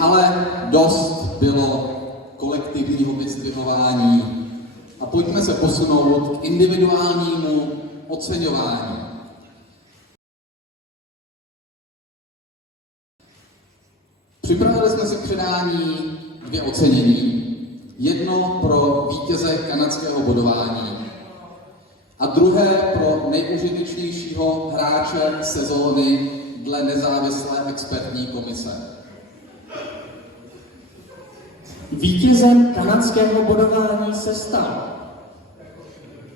Ale dost bylo kolektivního vyzdvihování a pojďme se posunout k individuálnímu oceňování. Připravili jsme se k předání 2 ocenění. Jedno pro vítěze kanadského bodování a druhé pro nejužitečnějšího hráče sezóny dle nezávislé expertní komise. Vítězem kanadského bodování se stal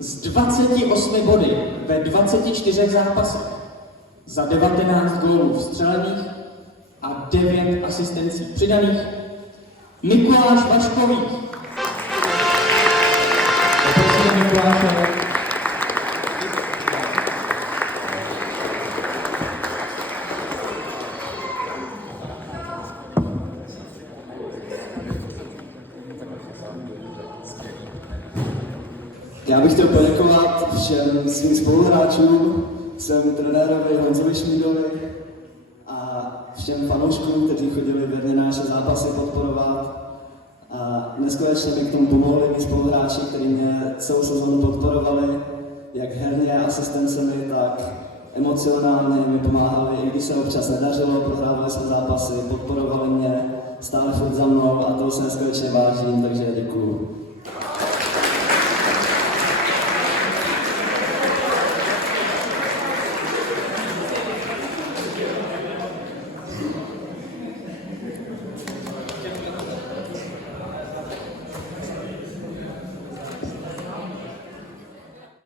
s 28 body ve 24 zápasech za 19 gólů vstřelených a 9 asistencí přidaných Mikuláš Vaškový. Poprosím Mikuláše. Já bych chtěl poděkovat všem svým spoluhráčům, svému trenérovi Honzovi Šmídovi a všem fanouškům, kteří chodili věrně naše zápasy podporovat. A neskutečně mi k tomu pomohli mý spoluhráči, kteří mě celou sezónu podporovali, jak herně, asistencemi, tak emocionálně mi pomáhali, i když se občas nedařilo, prohrávali jsme zápasy, podporovali mě, stále furt za mnou a toho se neskutečně vážím, takže děkuju.